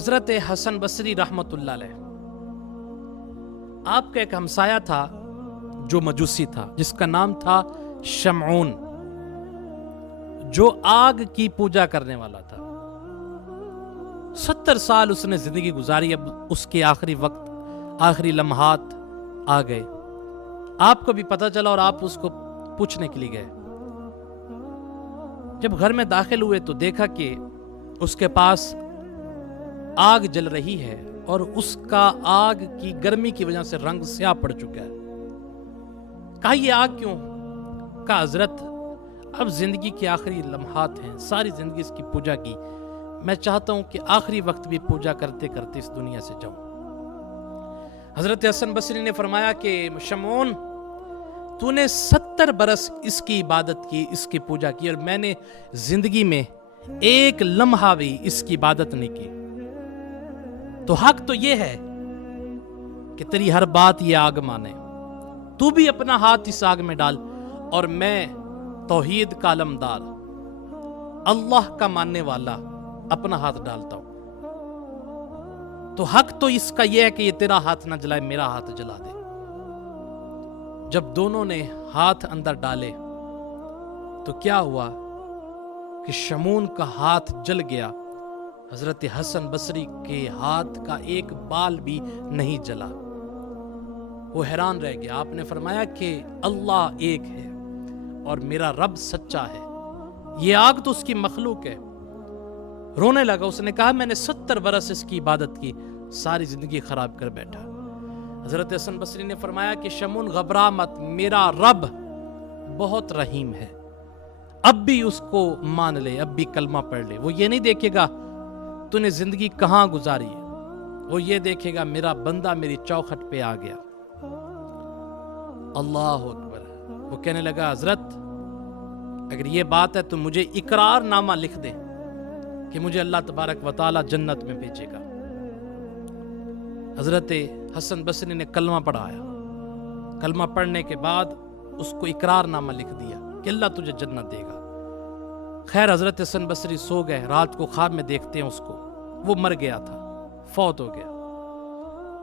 حضرت حسن بصری رحمت اللہ علیہ، آپ کا ایک ہمسایہ تھا جو مجوسی تھا، جس کا نام تھا شمعون، جو آگ کی پوجا کرنے والا تھا۔ 70 سال اس نے زندگی گزاری، اب اس کے آخری وقت، آخری لمحات آ گئے۔ آپ کو بھی پتہ چلا اور آپ اس کو پوچھنے کے لیے گئے۔ جب گھر میں داخل ہوئے تو دیکھا کہ اس کے پاس آگ جل رہی ہے اور اس کا آگ کی گرمی کی وجہ سے رنگ سیاہ پڑ چکا ہے۔ کہا یہ آگ کیوں؟ کہا حضرت اب زندگی کے آخری لمحات ہیں، ساری زندگی اس کی پوجا کی، میں چاہتا ہوں کہ آخری وقت بھی پوجا کرتے کرتے اس دنیا سے جاؤں۔ حضرت حسن بصری نے فرمایا کہ شمعون، تو نے 70 برس اس کی عبادت کی، اس کی پوجا کی، اور میں نے زندگی میں ایک لمحہ بھی اس کی عبادت نہیں کی، تو حق تو یہ ہے کہ تیری ہر بات یہ آگ مانے، تو بھی اپنا ہاتھ اس آگ میں ڈال، اور میں توحید کا علمدار، اللہ کا ماننے والا اپنا ہاتھ ڈالتا ہوں، تو حق تو اس کا یہ ہے کہ یہ تیرا ہاتھ نہ جلائے، میرا ہاتھ جلا دے۔ جب دونوں نے ہاتھ اندر ڈالے تو کیا ہوا کہ شمعون کا ہاتھ جل گیا، حضرت حسن بصری کے ہاتھ کا ایک بال بھی نہیں جلا۔ وہ حیران رہ گیا۔ آپ نے فرمایا کہ اللہ ایک ہے اور میرا رب سچا ہے، یہ آگ تو اس کی مخلوق ہے۔ رونے لگا، اس نے کہا میں نے 70 برس اس کی عبادت کی، ساری زندگی خراب کر بیٹھا۔ حضرت حسن بصری نے فرمایا کہ شمعون گھبرا مت، میرا رب بہت رحیم ہے، اب بھی اس کو مان لے، اب بھی کلمہ پڑھ لے۔ وہ یہ نہیں دیکھے گا تو نے زندگی کہاں گزاری ہے، وہ یہ دیکھے گا میرا بندہ میری چوکھٹ پہ آ گیا۔ اللہ اکبر۔ وہ کہنے لگا حضرت اگر یہ بات ہے تو مجھے اقرار نامہ لکھ دیں کہ مجھے اللہ تبارک و تعالی جنت میں بھیجے گا۔ حضرت حسن بصری نے کلمہ پڑھایا، کلمہ پڑھنے کے بعد اس کو اقرار نامہ لکھ دیا کہ اللہ تجھے جنت دے گا۔ خیر حضرت حسن بصری سو گئے، رات کو خواب میں دیکھتے ہیں اس کو، وہ مر گیا تھا، فوت ہو گیا۔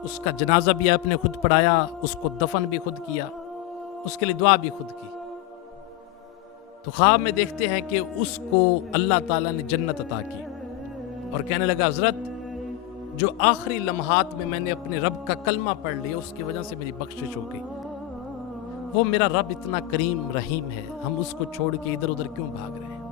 اس کا جنازہ بھی آپ نے خود پڑھایا، اس کو دفن بھی خود کیا، اس کے لیے دعا بھی خود کی۔ تو خواب میں دیکھتے ہیں کہ اس کو اللہ تعالیٰ نے جنت عطا کی، اور کہنے لگا حضرت جو آخری لمحات میں نے اپنے رب کا کلمہ پڑھ لیا، اس کی وجہ سے میری بخشش ہو گئی۔ وہ میرا رب اتنا کریم رحیم ہے، ہم اس کو چھوڑ کے ادھر ادھر کیوں بھاگ رہے ہیں؟